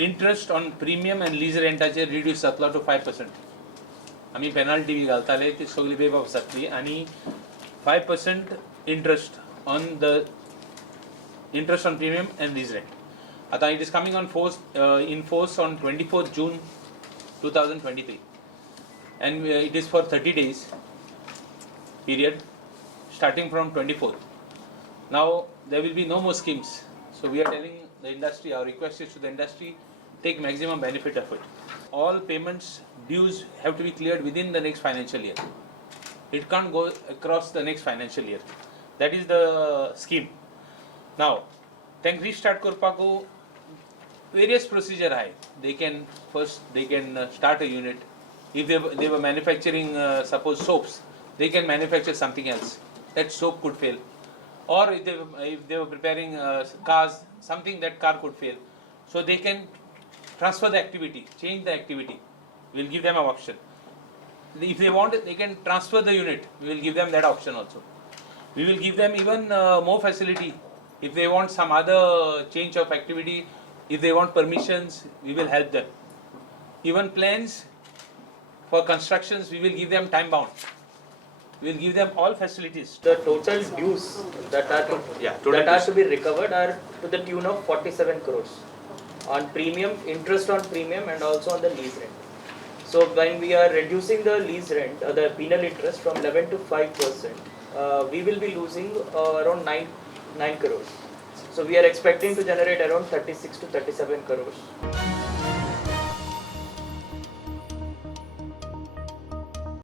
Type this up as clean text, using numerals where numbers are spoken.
Interest on premium and lease रेंटाचे reduce जातलो to 5%. आमी पेनाल्टी बी घालताले ती सगळी पे जातली आनी 5% interest on the interest on premium and lease rent. It is coming on in force on 24th June 2023 and it is for 30 days period starting from 24th. Now there will be no more schemes, so we are telling the industry, our request is to the industry, take maximum benefit of it. All payments dues have to be cleared within the next financial year. It can't go across the next financial year. That is the scheme. Now, tank restart korpaku various procedure hai. They can start a unit. If they were manufacturing suppose soaps, they can manufacture something else. That soap could fail. Or if they were preparing cars, something that car could fail. So they can transfer the activity, change the activity. We'll give them an option. If they want it, they can transfer the unit. We will give them that option also. We will give them even more facility. If they want some other change of activity, if they want permissions, we will help them. Even plans for constructions, we will give them time bound. We will give them all facilities. The total dues that are to be recovered are to the tune of 47 crores on premium, interest on premium and also on the lease rent. So when we are reducing the lease rent, the penal interest from 11 to 5%, we will be losing around 9 crores. So we are expecting to generate around 36 to 37 crores.